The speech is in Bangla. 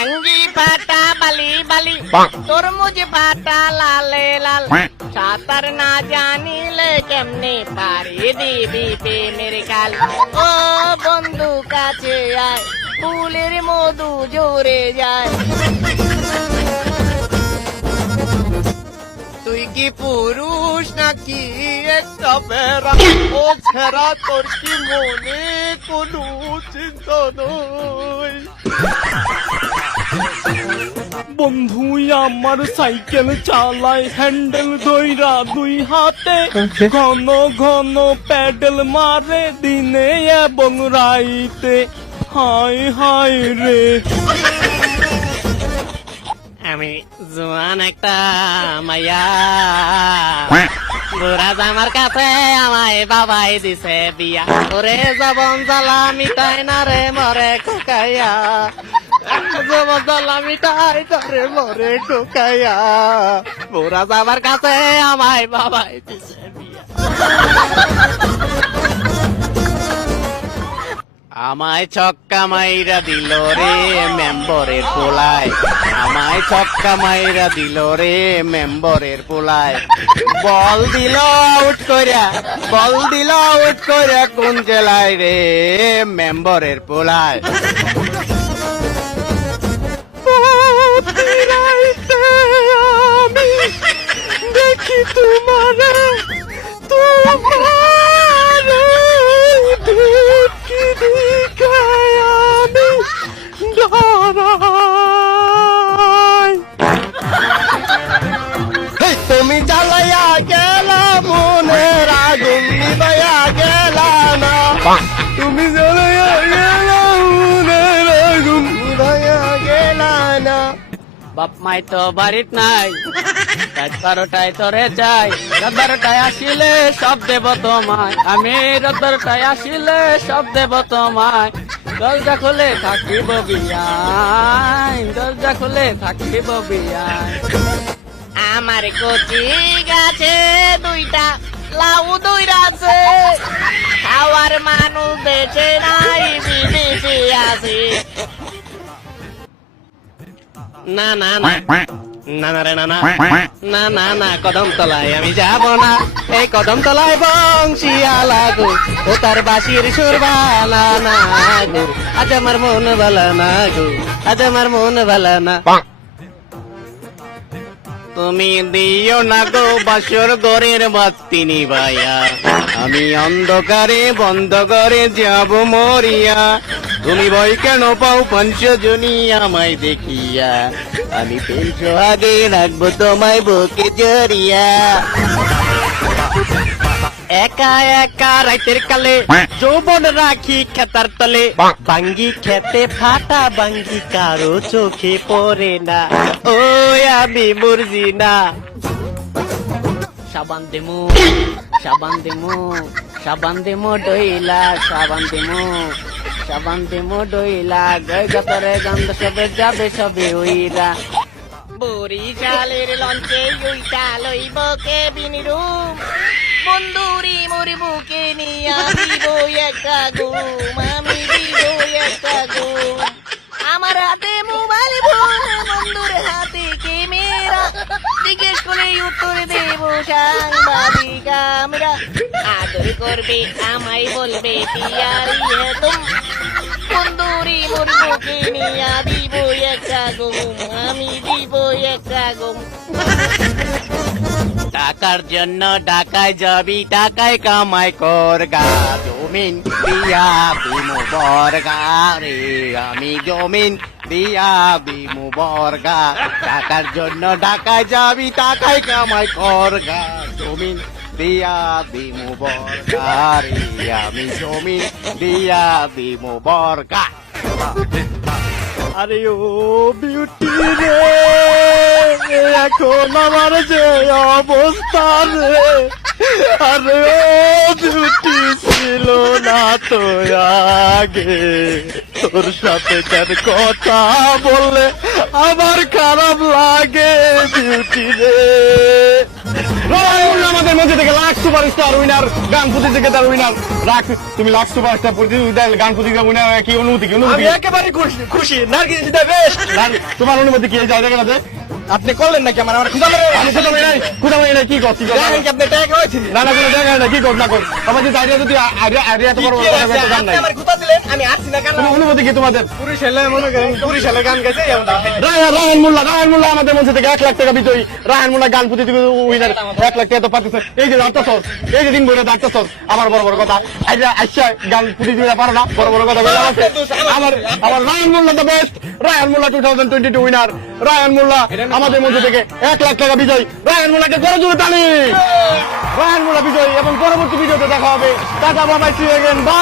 বাঙ্গি ফাটা বালি বালি তরমুজ ফাটা লালে লাল। সাঁতার না জানিলে কেমনে পারি দিবি প্রেমের কাল ও বন্ধু কাছে আয় ফুলের মধু জোরে যায়। তুই কি পুরুষ নাকি একটা বেড়া? ও ছেড়া তোর কি মনে কোনো চিন্তা নয় বন্ধু আমার সাইকেল চালাই হ্যান্ডেল ধইরা দুই হাতে। ঘন ঘন প্যাডেল মারে দিনে এবং রাইতে। হায় হায় রে। আমি জোয়ান একটা মাইয়া। বুড়া আমার কাছে আমায় বাবাই দিছে বিয়া। ওরে জবন জ্বালা মিটাই না রে মরে খোকাইয়া। জবন জ্বালা মিটাই না রে মরে খোকাইয়া বুড়া আমার কাছে আমায় বাবাই ছক্কা মাইরা দিল রে মেম্বরের পোলায়। আমায় ছক্কা মাইরা দিল রে মেম্বরের পোলায়। বল দিল আউট কইরা, বল দিল আউট কইরা কোন জেলায় রে মেম্বরের পোলায়? বাপ মাই তো বাড়িত নাই। রাত বারোটায় তোরে চাই। রাত বারোটায় আসিলে সব দেব তোমায়। আমি রাত বারোটায় আসিলে সব দেব তোমায়। দরজা খুলে থাকিব বিয়াই। দরজা খুলে থাকিব বিয়াই। আমার কচি গাছে দুইটা লাউ দইরাছে খাওয়ার মানুষ বেঁচে নাই বিদেশে আছে না না না। না না রে না না। না না না কদম তলায় আমি যাব না। এই কদম তলায় বংশিয়া লাগু ও তার বাসির সুর বালা না গো। আজ আমার মন বালা না গো আজ আমার মন বালা না। তুমি দিও না গো বাসর গরের বাতি নিবাইয়া আমি অন্ধকারে বন্ধ করে যাব মরিয়া। তুমি ভয় কেন পাও পঞ্চজনী আমায় দেখিয়া? আমি পেঞ্চ আগে রাখব তোমায় বুকে জড়িয়া। একা একা রাইতের কালে যৌবন রাখি খেতার তলে। বাঙ্গি খেতে ফাটা বাঙ্গি কারও চোখে পড়ে না। ও আমি মুরজি না। সাবান দেমু সাবান দেমু সাবান দেমু ডইলা সাবান দেমু। সাবান দেমু ডইলা গই গতরে গন্ধ সবে যাবে সবে উইরা বরিশালের লঞ্চে উইটা লইব কে বিনিরুম বন্ধুরি মরি বুকে নিয়া দিব একটা ঘুম, আমি দিব একটা ঘুম। আমার হাতে মোবাইল বন্ধুর হাতে জিজ্ঞেস করে উত্তর দেব সাংবাদিক আমরা। আদর করবে, আমায় বলবে, পিয়ারি হে তুম। বন্ধুরি মোর বুকে নিয়া দিব একটা ঘুম টাকার জন্য ডাকায় যাবি টাকায় কামাই কর গা জমিন দিয়া বিমু রে আমি জমিন দিয়া বিমু বরগা টাকার জন্য টাকায় যাবি, টাকায় কামাই কর গা জমিন দিয়া বিমু বরগা রে, আমি জমিন দিয়া বিমু বরগা আরে ও বিউটি রে, এখন আমার যে অবস্থা রে। আরে ও বিউটি ছিল না তো আগে। তোর সাথে কেন কথা বললে আমার খারাপ লাগে বিউটি রে। আমাদের মধ্যে থেকে লাখ সুপারস্টার উইনার গান প্রতিযোগিতার উইনার রাখ তুমি লাখ সুপারস্টার প্রতিযোগিতার গান প্রতিযোগিতা উইনার কি অনুভূতি কি অনুভূতি? একেবারে খুশি নার্গিস দা বেশ। তোমার অনুমতি কি এই জায়গা আছে আপনি করলেন নাকি আমার? আমার মেরে আমি নাই কি দেখেন কি হয়েছিল না না কোনো জায়গা নাই কি কর না কর। আমার যদি আইডিয়া যদি আইডিয়া আইডিয়া তোমার নাই। আমার খুদা দিলেন আমি আসছি না কারণ অনুমতি কি তোমাদের? পুরুষ হলে মনে করেন পুরুষ হলে গান গাইছে রায়হান রায়হান মোল্লা রায়হান মোল্লা আমাদের মধ্যে থেকে এক লাখ টাকা বিজয়ী। রায়হান মোল্লা গান প্রতিযোগিতা উইনার এক লাখ টাকা তো পাচ্ছে এই যে আটটা সর এই যে দিন বলে আটটা সর আমার বড় বড় কথা। আইসা আইসা গান প্রতিযোগিতা পারো না বড় বড় কথা বলে আমাকে আমার আমার Raihan Molla the best Raihan Molla two thousand twenty two winner Raihan Molla আমাদের মধ্যে থেকে এক লাখ টাকা বিজয়ী। রায়হান মোল্লাকে করে জুড়ে টানি। রায়হান মোল্লা বিজয়ী এবং পরবর্তী ভিডিওতে দেখা হবে। টাটা বাবাই সি এগেন বা